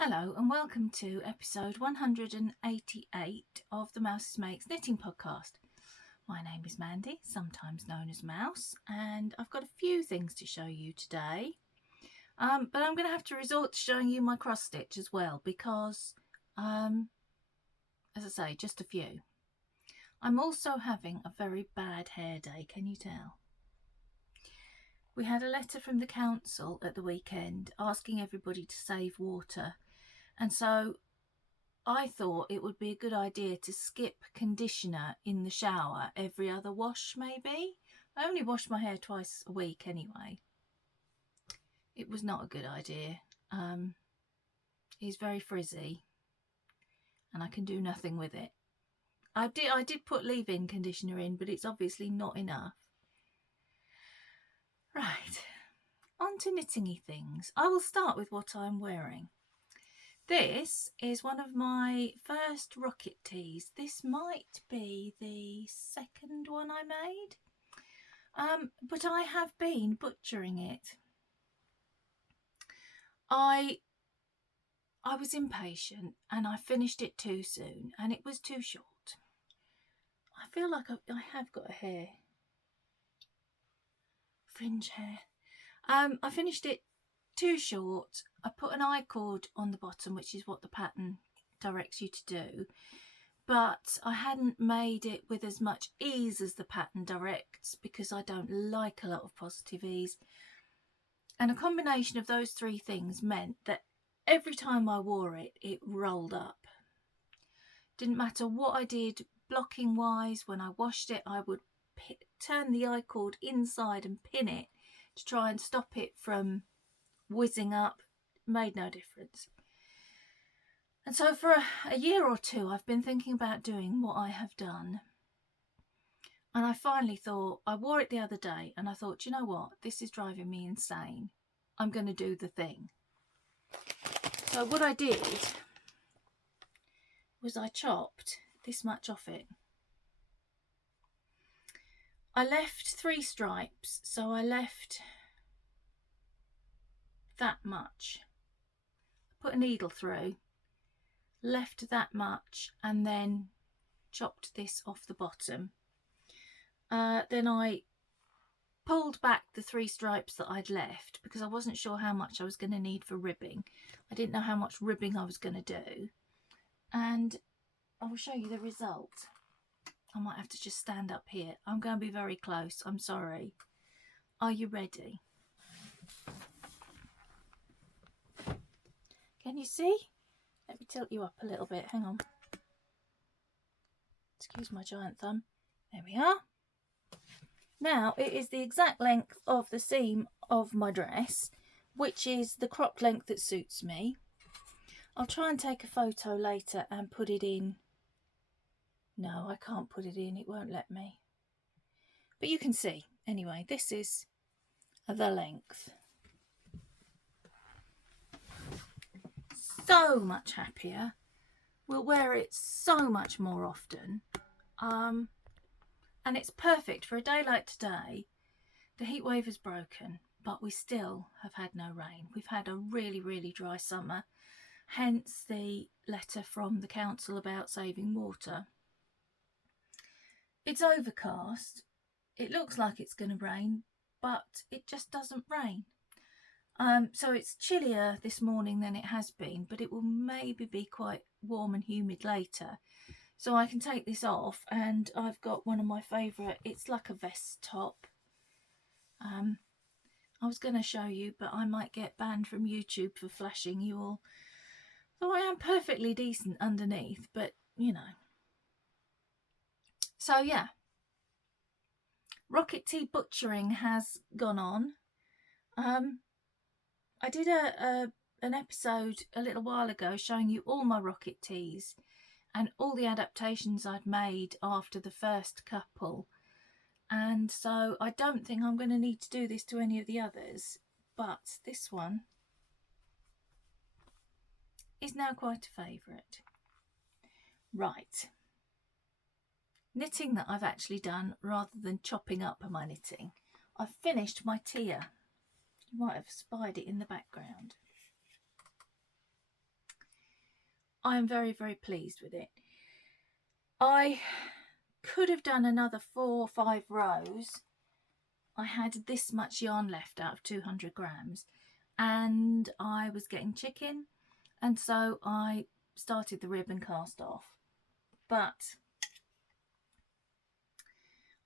Hello and welcome to episode 188 of the Mouse Makes Knitting podcast. My name is Mandy, sometimes known as Mouse, and I've got a few things to show you today. But I'm going to have to resort to showing you my cross stitch as well because, as I say, just a few. I'm also having a very bad hair day, can you tell? We had a letter from the council at the weekend asking everybody to save water. And so I thought it would be a good idea to skip conditioner in the shower every other wash, maybe. I only wash my hair twice a week anyway. It was not a good idea. It's very frizzy and I can do nothing with it. I did put leave-in conditioner in, but it's obviously not enough. Right, on to knitting-y things. I will start with what I'm wearing. This is one of my first rocket tees. This might be the second one I made, but I have been butchering it. I was impatient and I finished it too soon and it was too short. I feel like I have got a fringe hair. I finished it too short. I put an I-cord on the bottom, which is what the pattern directs you to do, but I hadn't made it with as much ease as the pattern directs because I don't like a lot of positive ease, and a combination of those three things meant that every time I wore it, it rolled up. Didn't matter what I did blocking wise. When I washed it, I would turn the I-cord inside and pin it to try and stop it from whizzing up. Made no difference. And so for a year or two I've been thinking about doing what I have done, and I finally thought, I wore it the other day and I thought, you know what, this is driving me insane. I'm going to do the thing. So what I did was I chopped this much off it. I left 3 stripes, so I left that much. Put a needle through, left that much, and then chopped this off the bottom. Then I pulled back the 3 stripes that I'd left because I wasn't sure how much I was going to need for ribbing. I didn't know how much ribbing I was going to do, and I will show you the result. I might have to just stand up here. I'm going to be very close. I'm sorry. Are you ready? Can you see? Let me tilt you up a little bit. Hang on. Excuse my giant thumb. There we are. Now it is the exact length of the seam of my dress, which is the cropped length that suits me. I'll try and take a photo later and put it in. No, I can't put it in. It won't let me. But you can see. Anyway, this is the length. So much happier. We'll wear it so much more often. And it's perfect for a day like today. The heat wave has broken, but we still have had no rain. We've had a really, really dry summer, hence the letter from the council about saving water. It's overcast. It looks like it's going to rain, but it just doesn't rain. So it's chillier this morning than it has been, but it will maybe be quite warm and humid later. So I can take this off, and I've got one of my favourite, it's like a vest top. I was going to show you, but I might get banned from YouTube for flashing you all. Though I am perfectly decent underneath, but you know. So yeah, rocket tee butchering has gone on. I did an episode a little while ago showing you all my rocket tees and all the adaptations I'd made after the first couple, and so I don't think I'm going to need to do this to any of the others, but this one is now quite a favourite. Right, knitting that I've actually done rather than chopping up my knitting. I've finished my tier. You might have spied it in the background. I am very, very pleased with it. I could have done another 4 or 5 rows. I had this much yarn left out of 200 grams and I was getting chicken, and so I started the rib and cast off. But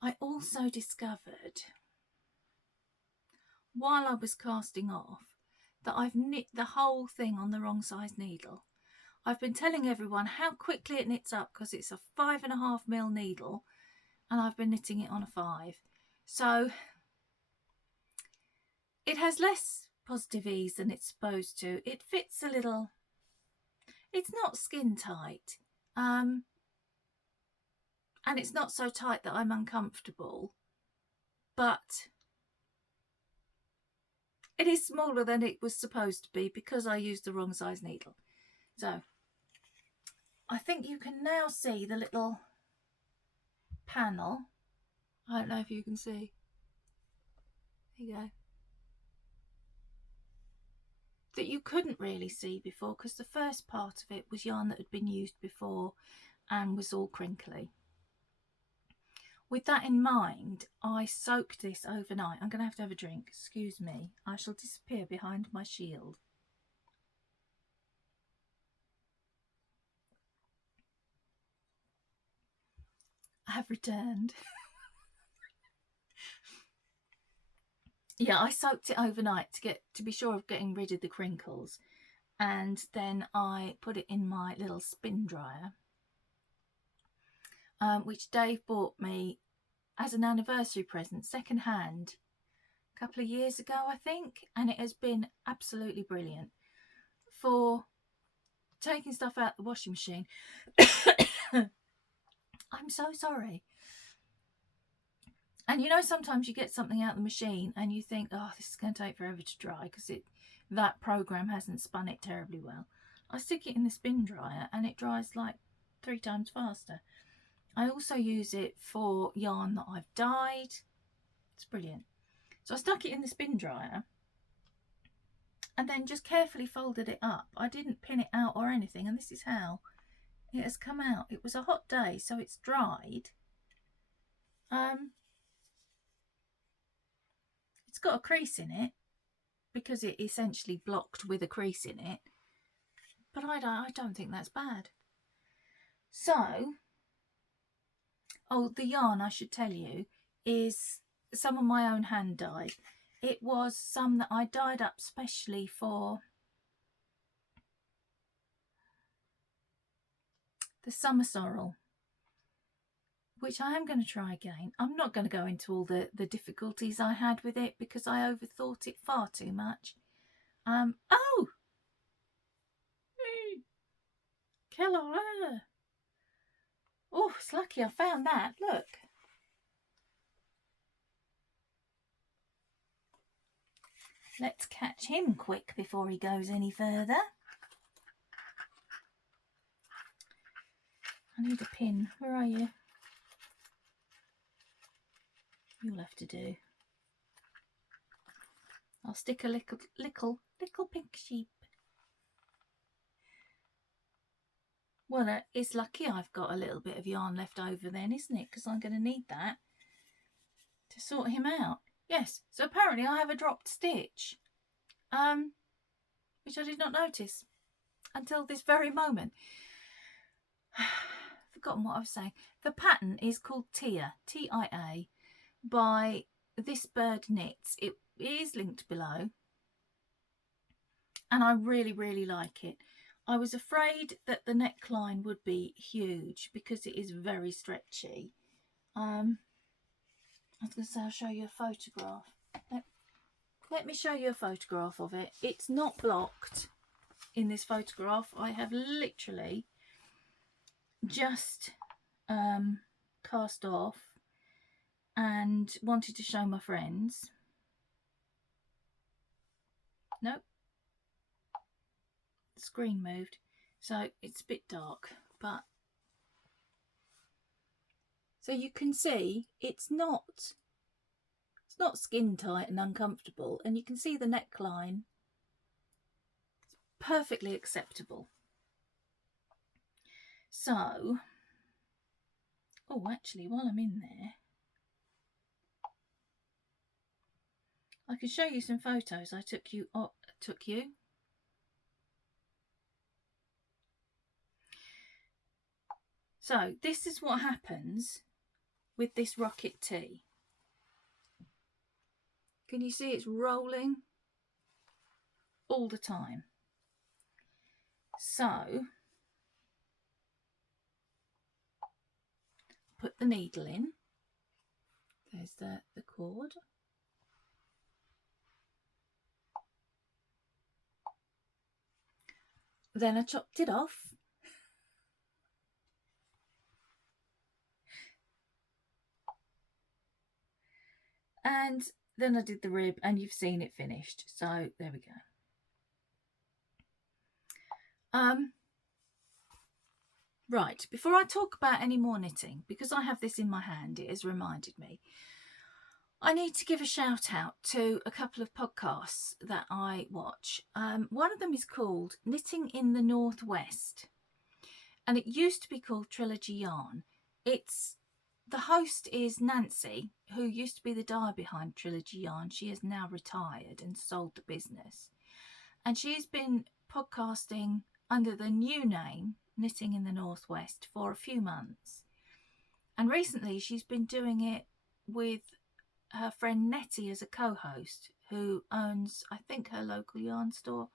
I also discovered while I was casting off that I've knit the whole thing on the wrong size needle. I've been telling everyone how quickly it knits up because it's a 5.5mm needle and I've been knitting it on a 5. So it has less positive ease than it's supposed to. It fits a little, it's not skin tight, and it's not so tight that I'm uncomfortable, but it is smaller than it was supposed to be because I used the wrong size needle. So I think you can now see the little panel. I don't know if you can see. There you go. That you couldn't really see before because the first part of it was yarn that had been used before and was all crinkly. With that in mind, I soaked this overnight. I'm going to have a drink. Excuse me. I shall disappear behind my shield. I have returned. Yeah, I soaked it overnight to be sure of getting rid of the crinkles, and then I put it in my little spin dryer, which Dave bought me as an anniversary present, second hand, a couple of years ago, I think, and it has been absolutely brilliant for taking stuff out the washing machine. I'm so sorry. And you know, sometimes you get something out of the machine and you think, oh, this is going to take forever to dry because that program hasn't spun it terribly well. I stick it in the spin dryer and it dries like 3 times faster. I also use it for yarn that I've dyed. It's brilliant. So I stuck it in the spin dryer and then just carefully folded it up. I didn't pin it out or anything, and this is how it has come out. It was a hot day, so it's dried. It's got a crease in it because it essentially blocked with a crease in it, but I don't think that's bad. So, oh, the yarn, I should tell you, is some of my own hand dye. It was some that I dyed up specially for the summer sorrel, which I am going to try again. I'm not going to go into all the difficulties I had with it because I overthought it far too much. Oh! Hello there. Oh, it's lucky I found that. Look. Let's catch him quick before he goes any further. I need a pin. Where are you? You'll have to do. I'll stick a little pink sheep. Well, it's lucky I've got a little bit of yarn left over then, isn't it? Because I'm going to need that to sort him out. Yes, so apparently I have a dropped stitch, which I did not notice until this very moment. Forgotten what I was saying. The pattern is called Tia, T-I-A, by This Bird Knits. It is linked below, and I really, really like it. I was afraid that the neckline would be huge because it is very stretchy. I was going to say I'll show you a photograph. Let me show you a photograph of it. It's not blocked in this photograph. I have literally just cast off and wanted to show my friends. Nope. The screen moved, so it's a bit dark, but so you can see it's not skin tight and uncomfortable, and you can see the neckline. It's perfectly acceptable. So, oh, actually, while I'm in there, I can show you some photos I took you. So this is what happens with this rocket tea. Can you see it's rolling all the time? So put the needle in. There's the cord. Then I chopped it off. And then I did the rib, and you've seen it finished. So there we go. Right, before I talk about any more knitting, because I have this in my hand, it has reminded me, I need to give a shout out to a couple of podcasts that I watch. One of them is called Knitting in the Northwest, and it used to be called Trilogy Yarn. The host is Nancy, who used to be the dyer behind Trilogy Yarn. She has now retired and sold the business, and she's been podcasting under the new name Knitting in the Northwest for a few months, and recently she's been doing it with her friend Nettie as a co-host, who owns, I think, her local yarn store.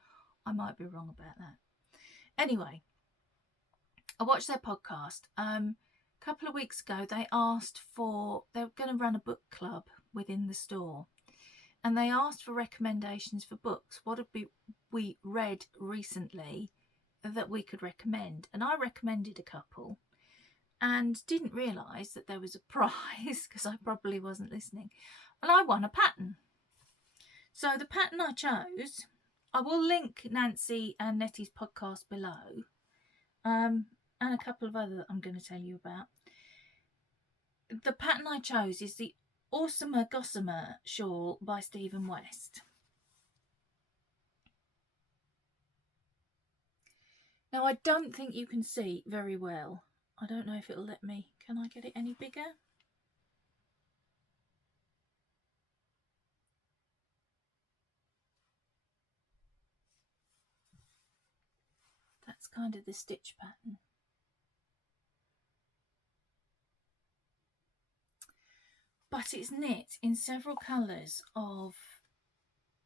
I might be wrong about that. Anyway, I watched their podcast. A couple of weeks ago, they were going to run a book club within the store, and they asked for recommendations for books. What have we read recently that we could recommend? And I recommended a couple and didn't realise that there was a prize because I probably wasn't listening, and I won a pattern. So the pattern I chose, I will link Nancy and Nettie's podcast below, and a couple of other that I'm going to tell you about. The pattern I chose is the Awesomer Gossamer shawl by Stephen West. Now, I don't think you can see very well. I don't know if it'll let me. Can I get it any bigger? That's kind of the stitch pattern. But it's knit in several colours of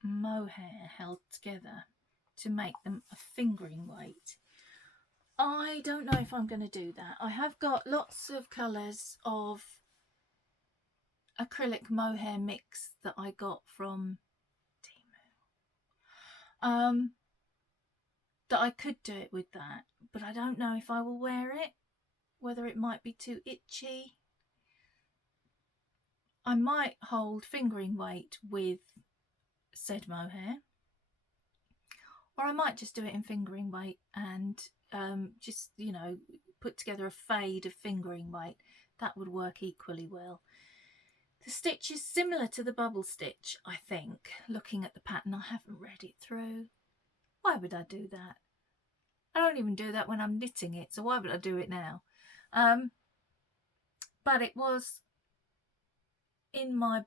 mohair held together to make them a fingering weight. I don't know if I'm going to do that. I have got lots of colours of acrylic mohair mix that I got from Temu. That I could do it with that, but I don't know if I will wear it, whether it might be too itchy. I might hold fingering weight with said mohair, or I might just do it in fingering weight and just, you know, put together a fade of fingering weight. That would work equally well. The stitch is similar to the bubble stitch, I think. Looking at the pattern, I haven't read it through. Why would I do that? I don't even do that when I'm knitting it, so why would I do it now? But it was in my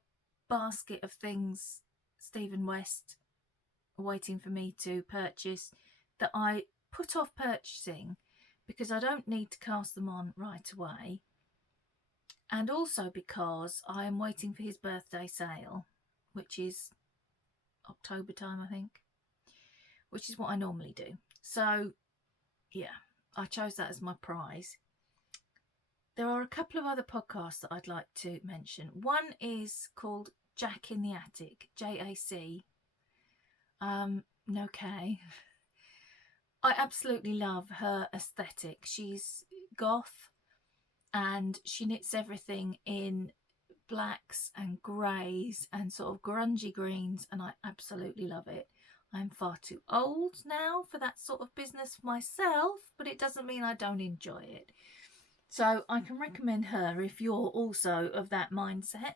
basket of things, Stephen West, waiting for me to purchase, that I put off purchasing because I don't need to cast them on right away, and also because I am waiting for his birthday sale, which is October time, I think, which is what I normally do. So yeah, I chose that as my prize. There are a couple of other podcasts that I'd like to mention. One is called Jack in the Attic, J-A-C, no K. I absolutely love her aesthetic. She's goth and she knits everything in blacks and greys and sort of grungy greens, and I absolutely love it. I'm far too old now for that sort of business myself, but it doesn't mean I don't enjoy it. So I can recommend her if you're also of that mindset.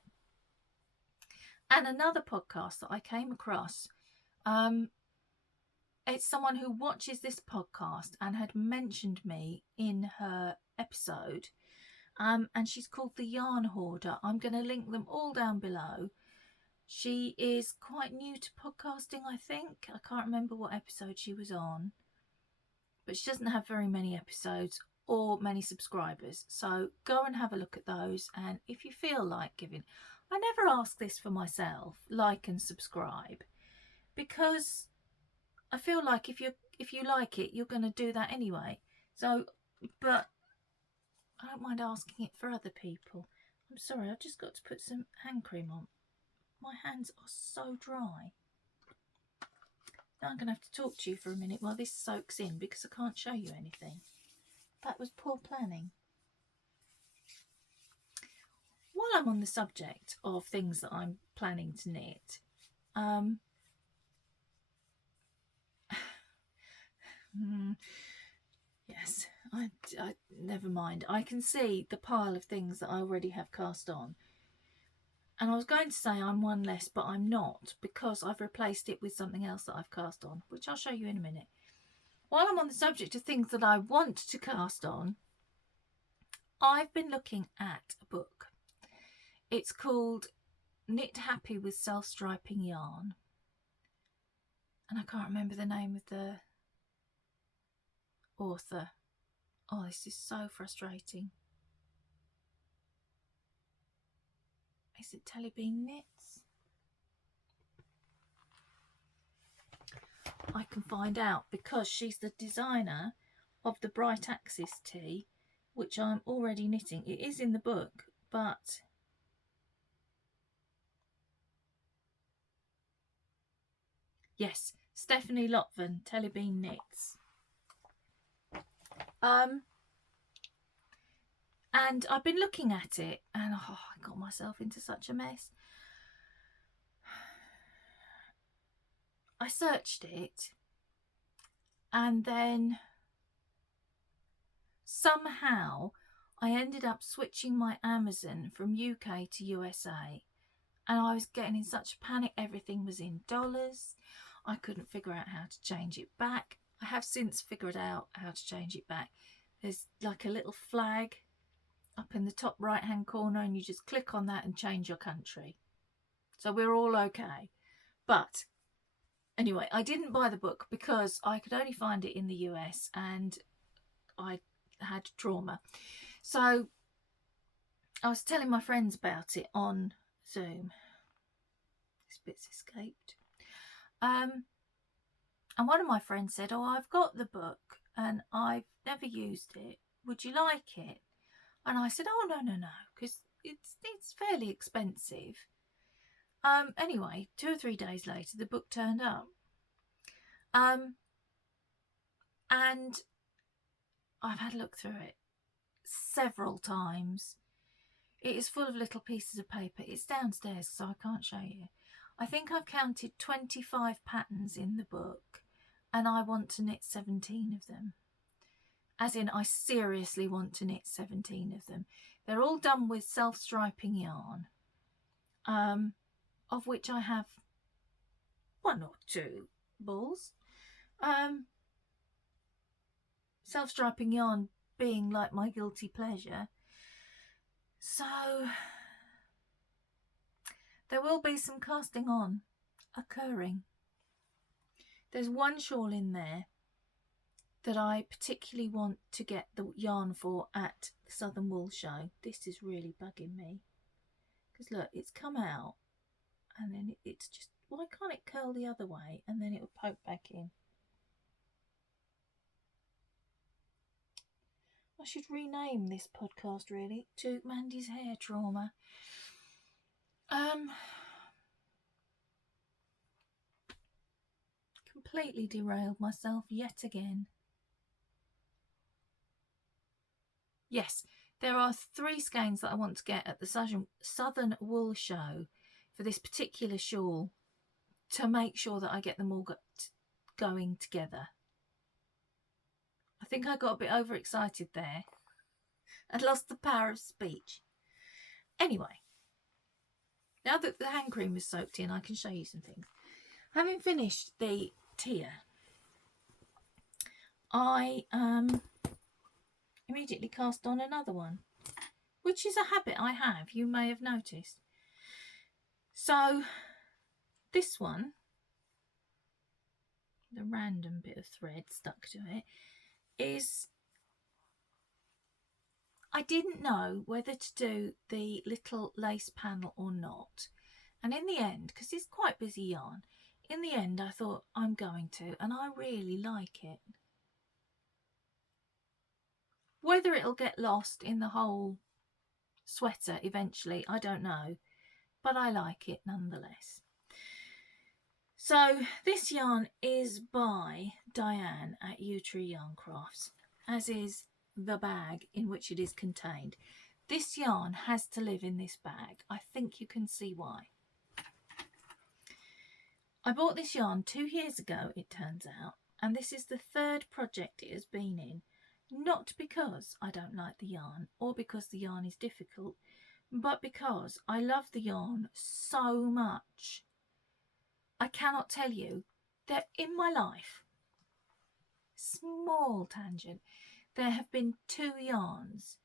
And another podcast that I came across, it's someone who watches this podcast and had mentioned me in her episode. And she's called the Yarn Hoarder. I'm going to link them all down below. She is quite new to podcasting, I think. I can't remember what episode she was on. But she doesn't have very many episodes or many subscribers. So go and have a look at those. And if you feel like giving... I never ask this for myself, like and subscribe. Because I feel like if you like it, you're going to do that anyway. So, but I don't mind asking it for other people. I'm sorry, I've just got to put some hand cream on. My hands are so dry. Now I'm going to have to talk to you for a minute while this soaks in because I can't show you anything. That was poor planning. While I'm on the subject of things that I'm planning to knit, yes, I never mind. I can see the pile of things that I already have cast on. And I was going to say I'm one less, but I'm not, because I've replaced it with something else that I've cast on, which I'll show you in a minute. While I'm on the subject of things that I want to cast on, I've been looking at a book. It's called Knit Happy with Self-Striping Yarn. And I can't remember the name of the author. Oh, this is so frustrating. Is it Telly Bean Knits? I can find out because she's the designer of the Bright Axis tee, which I'm already knitting. It is in the book, but yes, Stephanie Lotvan, Telly Bean Knits. And I've been looking at it and I got myself into such a mess. I searched it and then somehow I ended up switching my Amazon from UK to USA, and I was getting in such a panic. Everything was in dollars. I couldn't figure out how to change it back. I have since figured out how to change it back. There's like a little flag up in the top right hand corner and you just click on that and change your country. So we're all okay. But anyway, I didn't buy the book because I could only find it in the US and I had trauma. So I was telling my friends about it on Zoom. This bit's escaped. And one of my friends said, oh, I've got the book and I've never used it. Would you like it? And I said, oh, no, because it's fairly expensive. Anyway, 2 or 3 days later, the book turned up. And I've had a look through it several times. It is full of little pieces of paper. It's downstairs, so I can't show you. I think I've counted 25 patterns in the book, and I want to knit 17 of them. As in, I seriously want to knit 17 of them. They're all done with self-striping yarn, of which I have 1 or 2 balls. Self-striping yarn being like my guilty pleasure. So there will be some casting on occurring. There's one shawl in there that I particularly want to get the yarn for at the Southern Wool Show. This is really bugging me. Because look, it's come out and then it's just, why can't it curl the other way and then it will poke back in? I should rename this podcast really to Mandy's Hair Trauma. Completely derailed myself yet again. Yes, there are 3 skeins that I want to get at the Southern Wool Show for this particular shawl to make sure that I get them all going together. I think I got a bit overexcited there. I'd lost the power of speech. Anyway, now that the hand cream is soaked in, I can show you some things. Having finished the tier, I immediately cast on another one, which is a habit I have, you may have noticed. So this one, the random bit of thread stuck to it, is, I didn't know whether to do the little lace panel or not. And in the end, because it's quite busy yarn, in the end I thought I'm going to, and I really like it. Whether it'll get lost in the whole sweater eventually, I don't know, but I like it nonetheless. So this yarn is by Diane at Yew Tree Yarn Crafts, as is the bag in which it is contained. This yarn has to live in this bag. I think you can see why. I bought this yarn 2 years ago, it turns out, and this is the third project it has been in. Not because I don't like the yarn or because the yarn is difficult, but because I love the yarn so much. I cannot tell you that in my life, small tangent, there have been 2 yarns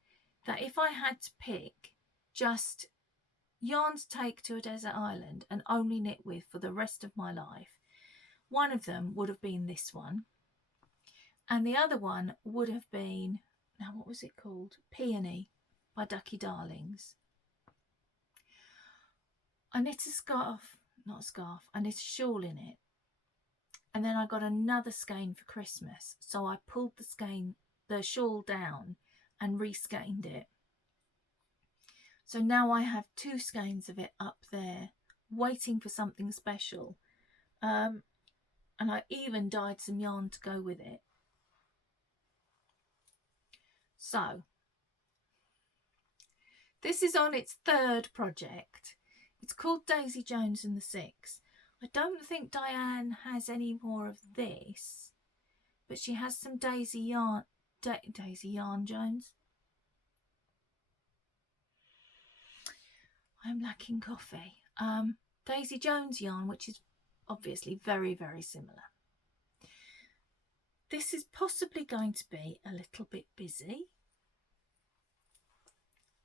that if I had to pick just yarn to take to a desert island and only knit with for the rest of my life, one of them would have been this one, and the other one would have been, now what was it called? Peony by Ducky Darlings. I knit a scarf, not a scarf, I knit a shawl in it. And then I got another skein for Christmas. So I pulled the shawl down and reskeined it. So now I have 2 skeins of it up there, waiting for something special. And I even dyed some yarn to go with it. So this is on its 3rd project. It's called Daisy Jones and the Six. I don't think Diane has any more of this, but she has some Daisy Yarn Jones. I'm lacking coffee. Daisy Jones yarn, which is obviously very, very similar. This is possibly going to be a little bit busy.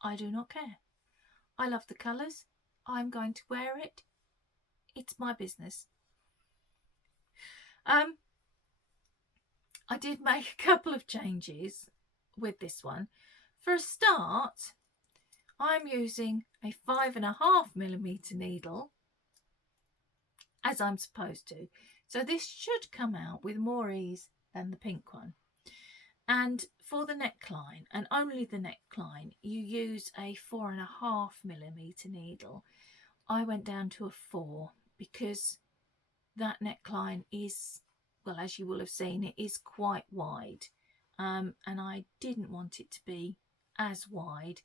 I do not care. I love the colours. I'm going to wear it. It's my business. I did make a couple of changes with this one. For a start, I'm using a 5.5mm needle, as I'm supposed to. So this should come out with more ease than the pink one. And for the neckline, and only the neckline, you use a 4.5mm needle. I went down to a 4 because that neckline is, well, as you will have seen, it is quite wide. And I didn't want it to be as wide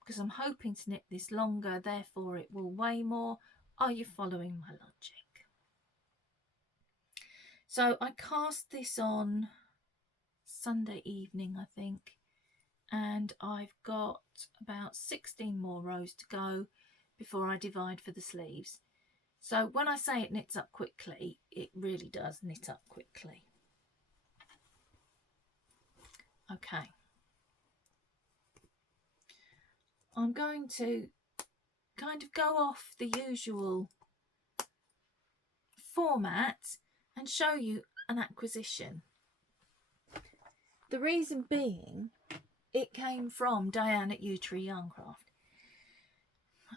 because I'm hoping to knit this longer, therefore it will weigh more. Are you following my logic? So I cast this on Sunday evening, I think, and I've got about 16 more rows to go before I divide for the sleeves. So when I say it knits up quickly, it really does knit up quickly. Okay. I'm going to kind of go off the usual format and show you an acquisition. The reason being, it came from Diane at Yew Tree Yarn Craft.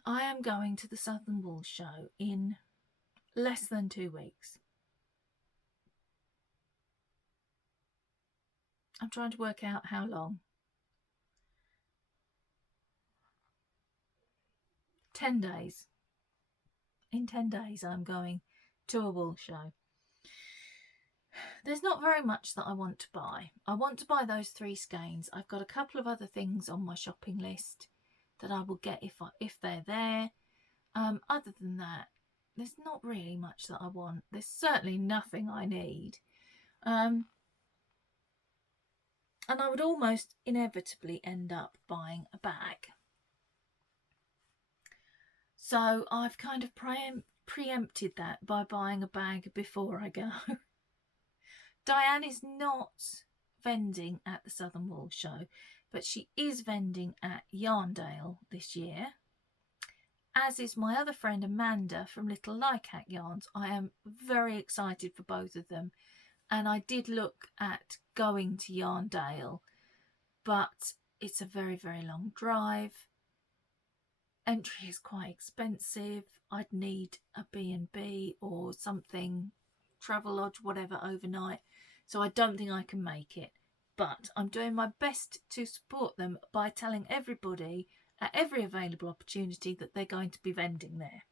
I am going to the Southern Wool Show in less than 2 weeks. I'm trying to work out how long. 10 days. In 10 days I'm going to a wool show. There's not very much that I want to buy. I want to buy those 3 skeins. I've got a couple of other things on my shopping list that I will get if they're there. Other than that, there's not really much that I want. There's certainly nothing I need. And I would almost inevitably end up buying a bag. So I've kind of preempted that by buying a bag before I go. Diane is not vending at the Southern Wool Show, but she is vending at Yarndale this year, as is my other friend Amanda from Little Lycat Yarns. I am very excited for both of them, and I did look at going to Yarndale, but it's a very, very long drive. Entry is quite expensive. I'd need a B&B or something, Travelodge, whatever, overnight. So I don't think I can make it. But I'm doing my best to support them by telling everybody at every available opportunity that they're going to be vending there.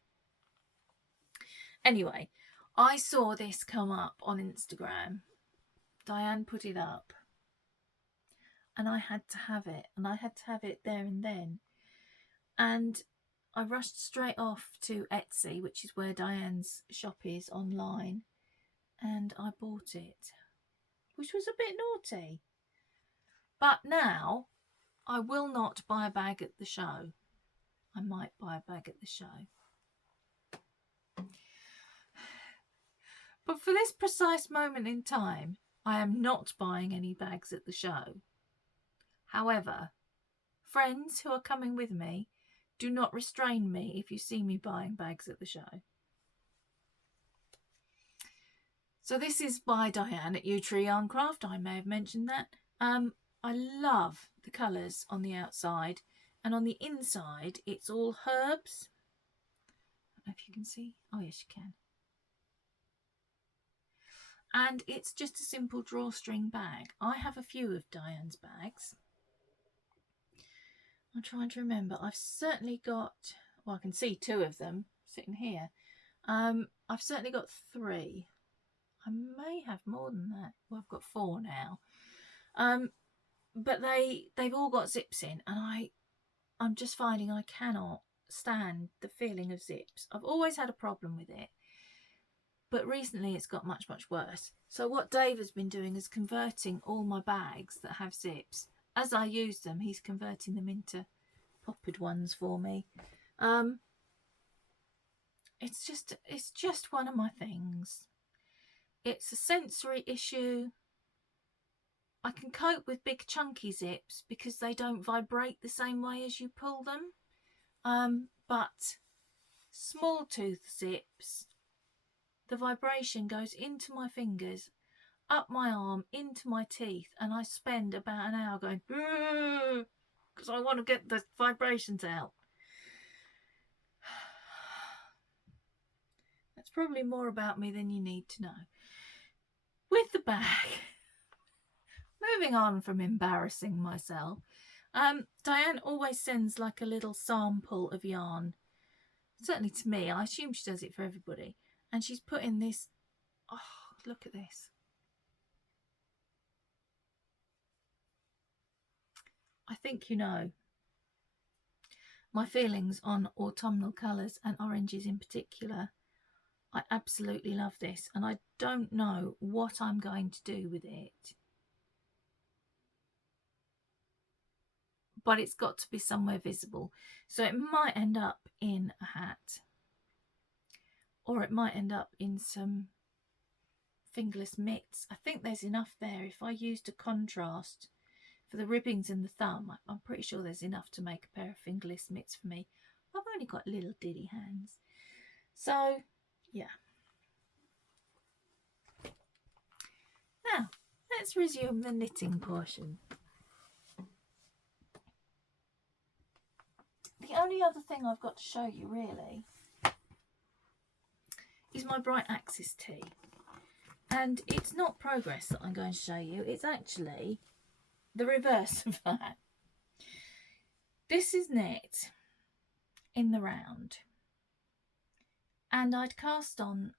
Anyway, I saw this come up on Instagram. Diane put it up. And I had to have it. And I had to have it there and then. And I rushed straight off to Etsy, which is where Diane's shop is online. And I bought it, which was a bit naughty. But now I will not buy a bag at the show. I might buy a bag at the show. But for this precise moment in time, I am not buying any bags at the show. However, friends who are coming with me, do not restrain me if you see me buying bags at the show. So this is by Diane at Yew-Tree Yarn Craft. I may have mentioned that. I love the colours on the outside, and on the inside it's all herbs. I don't know if you can see. Oh yes, you can. And it's just a simple drawstring bag. I have a few of Diane's bags. I'm trying to remember. I've certainly got, well, I can see 2 of them sitting here. I've certainly got 3. I may have more than that. Well, I've got 4 now. But they've all got zips in, and I'm just finding I cannot stand the feeling of zips. I've always had a problem with it, but recently it's got much, much worse. So what Dave has been doing is converting all my bags that have zips. As I use them, he's converting them into poppered ones for me. It's just one of my things. It's a sensory issue. I can cope with big chunky zips because they don't vibrate the same way as you pull them. But small tooth zips, the vibration goes into my fingers, up my arm, into my teeth, and I spend about an hour going because I want to get the vibrations out. That's probably more about me than you need to know. With the bag, moving on from embarrassing myself, Diane always sends like a little sample of yarn, certainly to me. I assume she does it for everybody, and she's put in this. Oh, look at this. I think you know my feelings on autumnal colours and oranges in particular. I absolutely love this, and I don't know what I'm going to do with it. But it's got to be somewhere visible. So it might end up in a hat, or it might end up in some fingerless mitts. I think there's enough there. If I used a contrast for the ribbings and the thumb, I'm pretty sure there's enough to make a pair of fingerless mitts for me. I've only got little diddy hands. So, yeah. Now, let's resume the knitting portion. The only other thing I've got to show you, really, is my Bright Axis tee. And it's not progress that I'm going to show you. It's actually the reverse of that. This is knit in the round. And I'd cast on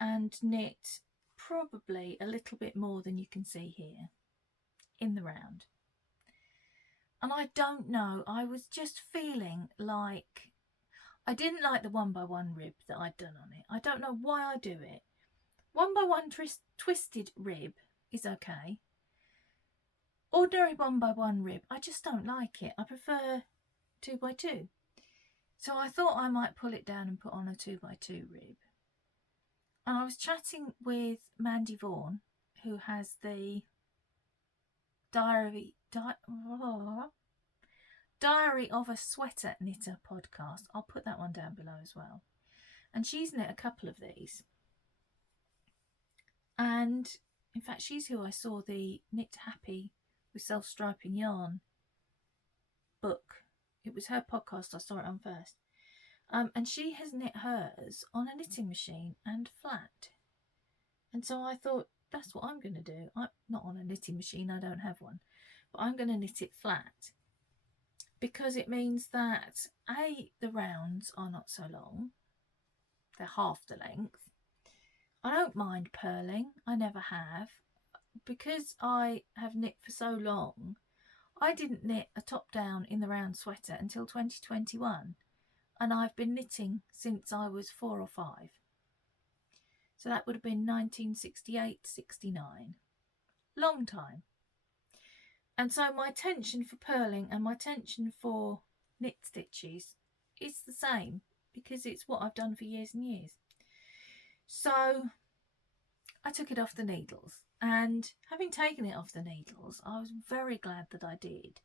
and knit probably a little bit more than you can see here in the round. And I don't know, I was just feeling like I didn't like the 1x1 rib that I'd done on it. I don't know why I do it. 1x1 twisted rib is okay. Ordinary 1x1 rib, I just don't like it. I prefer 2x2. So I thought I might pull it down and put on a 2x2 rib. And I was chatting with Mandy Vaughan, who has the Diary of a Sweater Knitter podcast. I'll put that one down below as well. And she's knit a couple of these. And in fact, she's who I saw the Knit Happy with Self-Striping Yarn book. It was her podcast. I saw it on first. And she has knit hers on a knitting machine and flat. And so I thought, that's what I'm going to do. I'm not on a knitting machine, I don't have one. But I'm going to knit it flat. Because it means that, A, the rounds are not so long. They're half the length. I don't mind purling. I never have. Because I have knit for so long, I didn't knit a top down in the round sweater until 2021. And I've been knitting since I was 4 or 5. So that would have been 1968-69. Long time. And so my tension for purling and my tension for knit stitches is the same, because it's what I've done for years and years. So I took it off the needles, and having taken it off the needles, I was very glad that I did,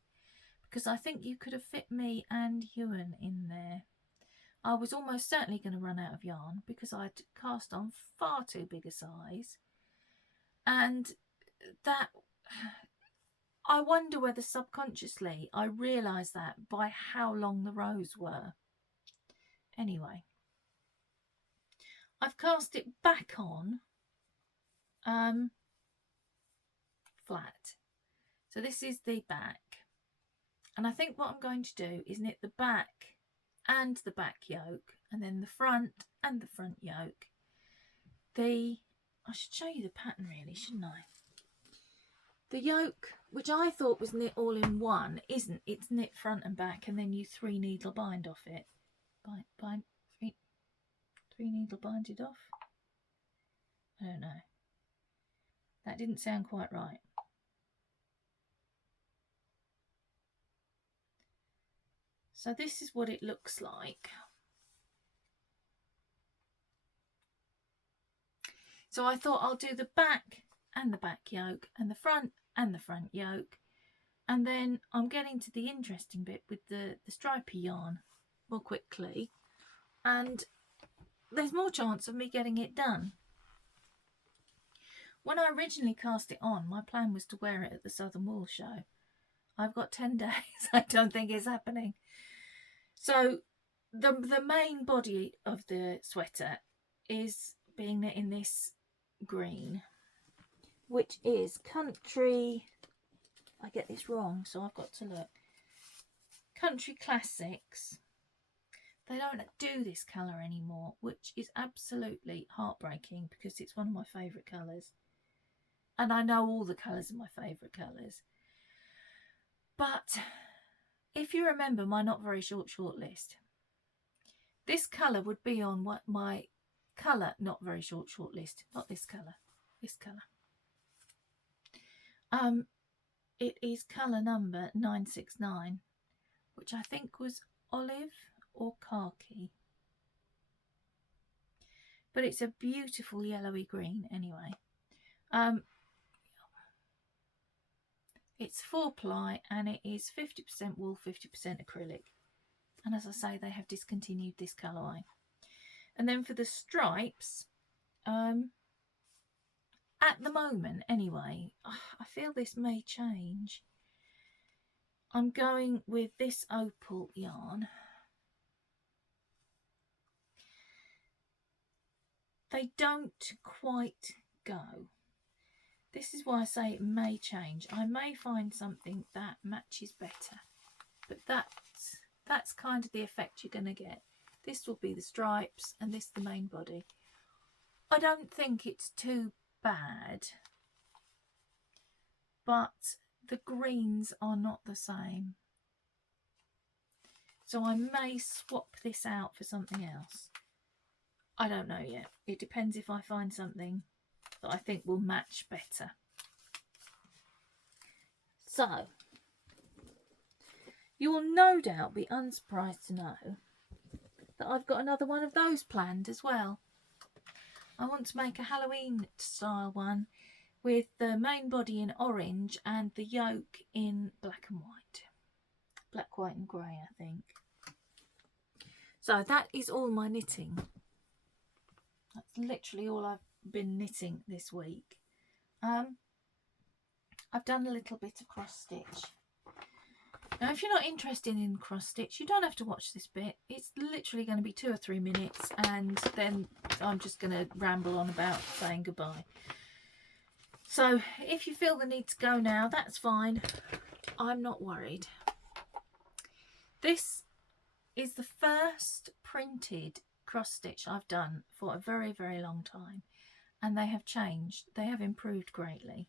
because I think you could have fit me and Ewan in there. I was almost certainly going to run out of yarn because I'd cast on far too big a size, and that, I wonder whether subconsciously I realised that by how long the rows were. Anyway, I've cast it back on flat. So this is the back, and I think what I'm going to do is knit the back and the back yoke, and then the front and the front yoke. I should show you the pattern really, shouldn't I? The yoke, which I thought was knit all in one, isn't. It's knit front and back, and then you 3 needle bind off it. Three needle bind it off. I don't know. That didn't sound quite right. So this is what it looks like. So I thought I'll do the back and the back yoke and the front yoke, and then I'm getting to the interesting bit with the stripy yarn more quickly, and there's more chance of me getting it done. When I originally cast it on, my plan was to wear it at the Southern Wool Show. I've got 10 days. I don't think it's happening. So the main body of the sweater is being knit in this green, which is Country, I get this wrong, so I've got to look, Country Classics. They don't do this colour anymore, which is absolutely heartbreaking because it's one of my favourite colours. And I know all the colours are my favourite colours. But if you remember my not very short list, this colour would be on what my colour not very short list. Not this colour, this colour. It is colour number 969, which I think was olive or khaki. But it's a beautiful yellowy green anyway. It's 4-ply and it is 50% wool, 50% acrylic. And as I say, they have discontinued this colourway. And then for the stripes, at the moment anyway, I feel this may change. I'm going with this opal yarn. They don't quite go. This is why I say it may change. I may find something that matches better. But that's kind of the effect you're going to get. This will be the stripes and this the main body. I don't think it's too bad, but the greens are not the same. So I may swap this out for something else. I don't know yet. It depends if I find something that I think will match better. So, you will no doubt be unsurprised to know that I've got another one of those planned as well. I want to make a Halloween style one, with the main body in orange and the yoke in black and white. Black, white and grey, I think. So that is all my knitting. That's literally all I've been knitting this week. I've done a little bit of cross stitch. Now, if you're not interested in cross stitch, you don't have to watch this bit. It's literally going to be 2 or 3 minutes, and then I'm just going to ramble on about saying goodbye. So if you feel the need to go now, that's fine. I'm not worried. This is the first printed cross stitch I've done for a very, very long time, and they have changed. They have improved greatly.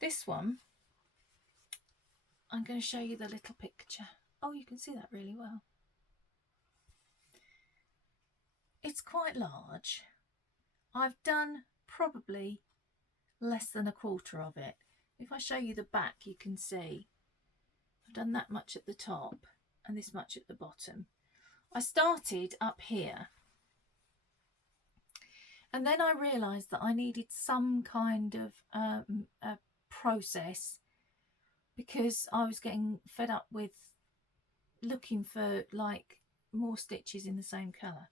This one, I'm going to show you the little picture. Oh, you can see that really well. It's quite large. I've done probably less than a quarter of it. If I show you the back, you can see I've done that much at the top and this much at the bottom. I started up here, and then I realised that I needed some kind of a process, because I was getting fed up with looking for like more stitches in the same colour.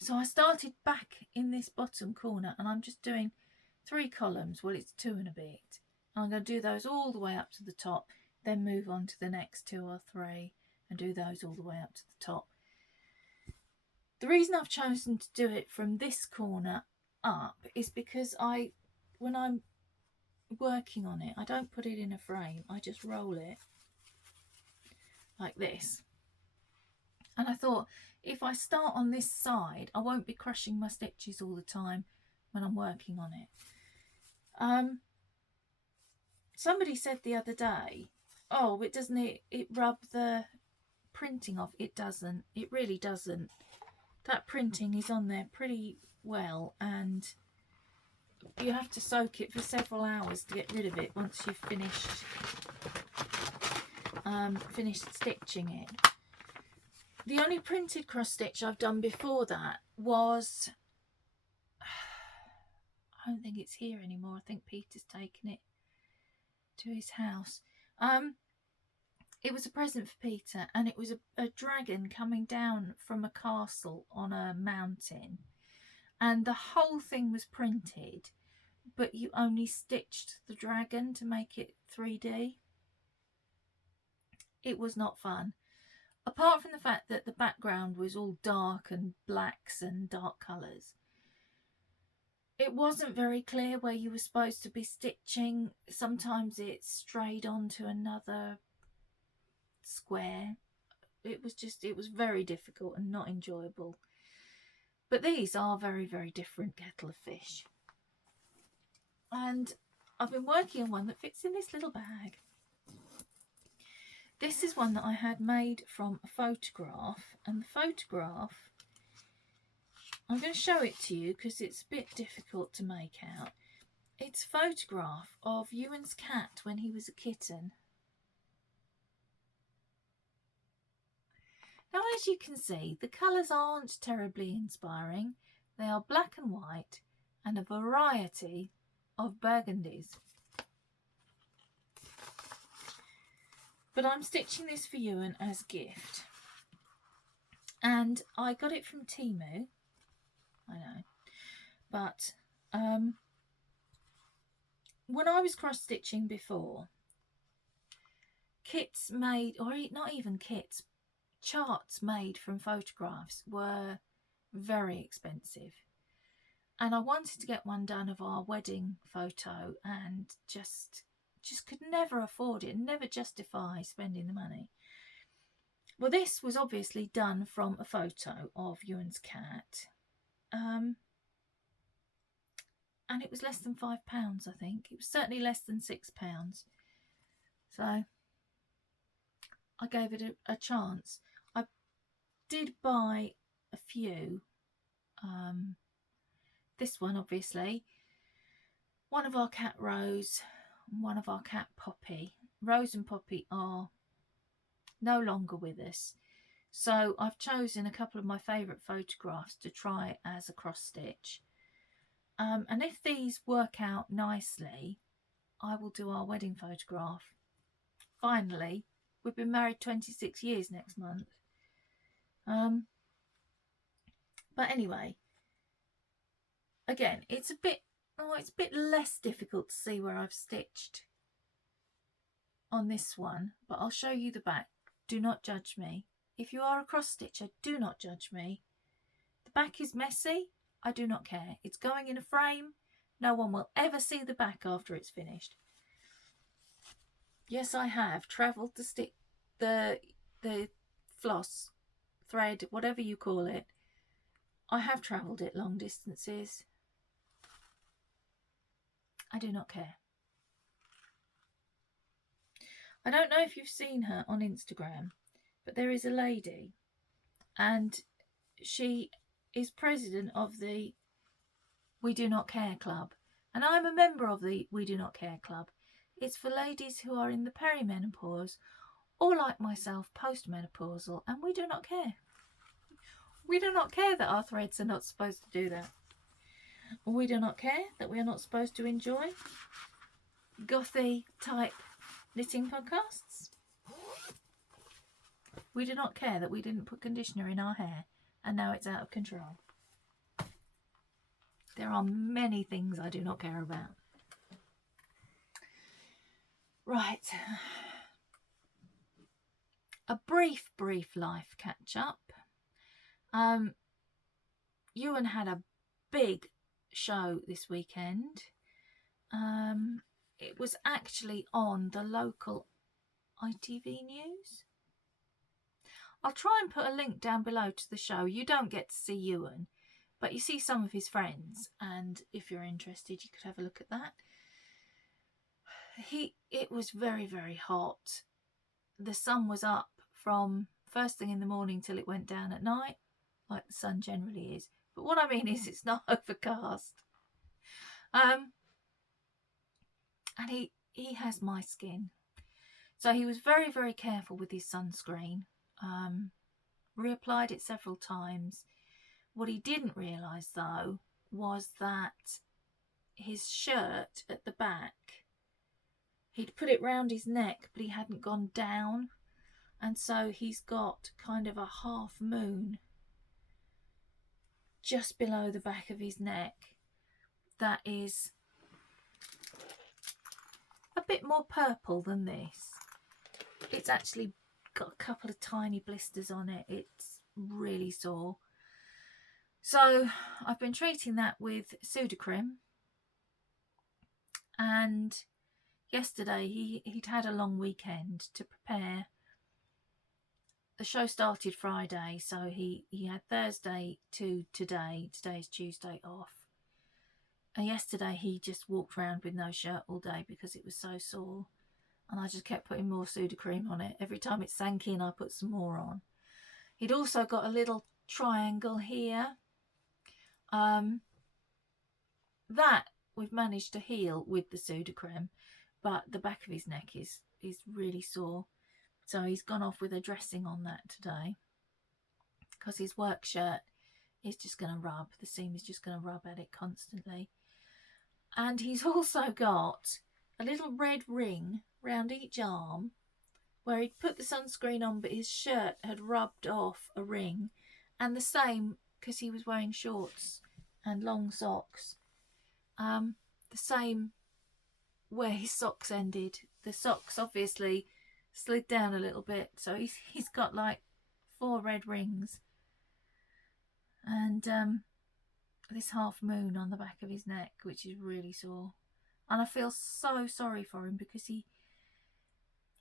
So I started back in this bottom corner, and I'm just doing 3 columns. Well, it's 2 and a bit. I'm going to do those all the way up to the top, then move on to the next 2 or 3 and do those all the way up to the top. The reason I've chosen to do it from this corner up is because when I'm working on it, I don't put it in a frame. I just roll it like this. And I thought, if I start on this side, I won't be crushing my stitches all the time when I'm working on it. Somebody said the other day, oh, but doesn't it rub the printing off? It doesn't. It really doesn't. That printing is on there pretty well, and you have to soak it for several hours to get rid of it once you've finished stitching it. The only printed cross stitch I've done before that was, I don't think it's here anymore. I think Peter's taken it to his house. It was a present for Peter, and it was a dragon coming down from a castle on a mountain, and the whole thing was printed, but you only stitched the dragon to make it 3D. It was not fun. Apart from the fact that the background was all dark and blacks and dark colours, it wasn't very clear where you were supposed to be stitching. Sometimes it strayed onto another square. It was very difficult and not enjoyable. But these are very, very different kettle of fish. And I've been working on one that fits in this little bag. This is one that I had made from a photograph, and the photograph, I'm going to show it to you because it's a bit difficult to make out. It's a photograph of Ewan's cat when he was a kitten. Now, as you can see, the colours aren't terribly inspiring. They are black and white and a variety of burgundies. But I'm stitching this for Ewan as a gift. And I got it from Temu. I know. But when I was cross-stitching before, kits made, or not even kits, charts made from photographs were very expensive. And I wanted to get one done of our wedding photo, and just could never afford it, never justify spending the money. Well, this was obviously done from a photo of Ewan's cat, and it was less than £5, I think. It was certainly less than £6. So I gave it a chance. I did buy a few. This one, obviously, one of our cat Rose, one of our cat Poppy. Rose and Poppy are no longer with us, so I've chosen a couple of my favourite photographs to try as a cross stitch. And if these work out nicely, I will do our wedding photograph. Finally, we've been married 26 years next month. But anyway, again, it's a bit less difficult to see where I've stitched on this one, but I'll show you the back. Do not judge me. If you are a cross stitcher, do not judge me. The back is messy. I do not care. It's going in a frame. No one will ever see the back after it's finished. Yes, I have travelled to stick the floss, thread, whatever you call it. I have travelled it long distances. I do not care. I don't know if you've seen her on Instagram, but there is a lady and she is president of the We Do Not Care Club, and I'm a member of the We Do Not Care Club. It's for ladies who are in the perimenopause or, like myself, postmenopausal, and we do not care. We do not care that our threads are not supposed to do that. We do not care that we are not supposed to enjoy gothy type knitting podcasts. We do not care that we didn't put conditioner in our hair and now it's out of control. There are many things I do not care about. Right. A brief life catch up. Ewan had a big show this weekend. It was actually on the local ITV news. I'll try and put a link down below to the show. You don't get to see Ewan, but you see some of his friends, and if you're interested, you could have a look at that. It was very hot. The sun was up from first thing in the morning till it went down at night, like the sun generally is. But what I mean is it's not overcast. And he has my skin. So he was very careful with his sunscreen. Reapplied it several times. What he didn't realise though was that his shirt at the back, he'd put it round his neck but he hadn't gone down, and so he's got kind of a half moon just below the back of his neck that is a bit more purple than this. It's actually got a couple of tiny blisters on it. It's really sore. So I've been treating that with Sudocrem, and yesterday he'd had a long weekend to prepare. The show started Friday, so he had Thursday to today. Today's Tuesday off. And yesterday he just walked around with no shirt all day because it was so sore. And I just kept putting more Sudocrem on it. Every time it sank in, I put some more on. He'd also got a little triangle here. That we've managed to heal with the Sudocrem, but the back of his neck is really sore. So he's gone off with a dressing on that today because his work shirt is just going to rub. The seam is just going to rub at it constantly. And he's also got a little red ring round each arm where he'd put the sunscreen on, but his shirt had rubbed off a ring. And the same because he was wearing shorts and long socks. The same where his socks ended. The socks obviously slid down a little bit, so he's got like 4 red rings, and this half moon on the back of his neck, which is really sore. And I feel so sorry for him because he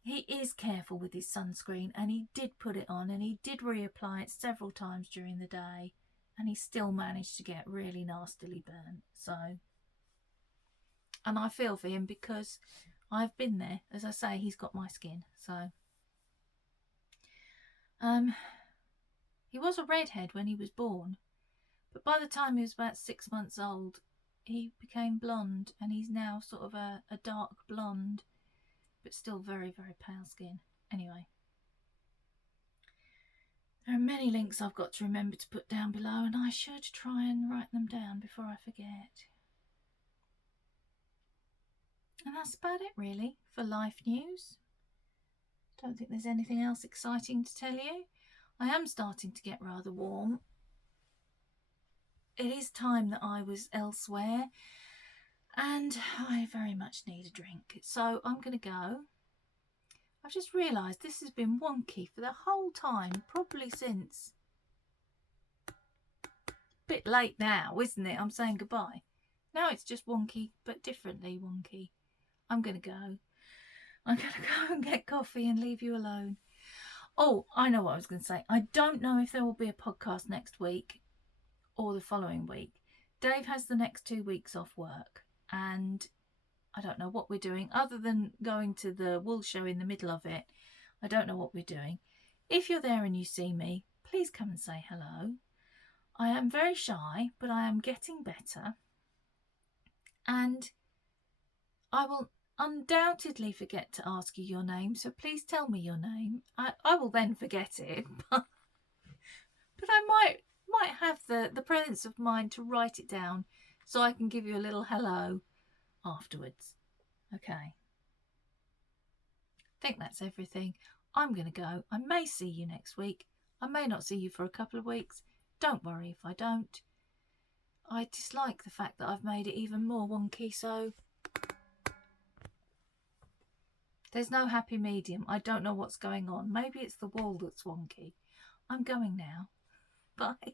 is careful with his sunscreen, and he did put it on and he did reapply it several times during the day, and he still managed to get really nastily burnt. So, and I feel for him because I've been there. As I say, he's got my skin. So he was a redhead when he was born, but by the time he was about 6 months old, he became blonde, and he's now sort of a dark blonde, but still very pale skin. Anyway, there are many links I've got to remember to put down below, and I should try and write them down before I forget. And that's about it really for life news. Don't think there's anything else exciting to tell you. I am starting to get rather warm. It is time that I was elsewhere and I very much need a drink. So I'm going to go. I've just realised this has been wonky for the whole time, probably since... Bit late now, isn't it? I'm saying goodbye. Now it's just wonky, but differently wonky. I'm going to go. I'm going to go and get coffee and leave you alone. Oh, I know what I was going to say. I don't know if there will be a podcast next week or the following week. Dave has the next 2 weeks off work and I don't know what we're doing other than going to the wool show in the middle of it. I don't know what we're doing. If you're there and you see me, please come and say hello. I am very shy, but I am getting better. And I will undoubtedly forget to ask you your name, so please tell me your name. I will then forget it, but I might have the presence of mind to write it down so I can give you a little hello afterwards. Okay. I think that's everything. I'm going to go. I may see you next week. I may not see you for a couple of weeks. Don't worry if I don't. I dislike the fact that I've made it even more wonky, so there's no happy medium. I don't know what's going on. Maybe it's the wall that's wonky. I'm going now. Bye.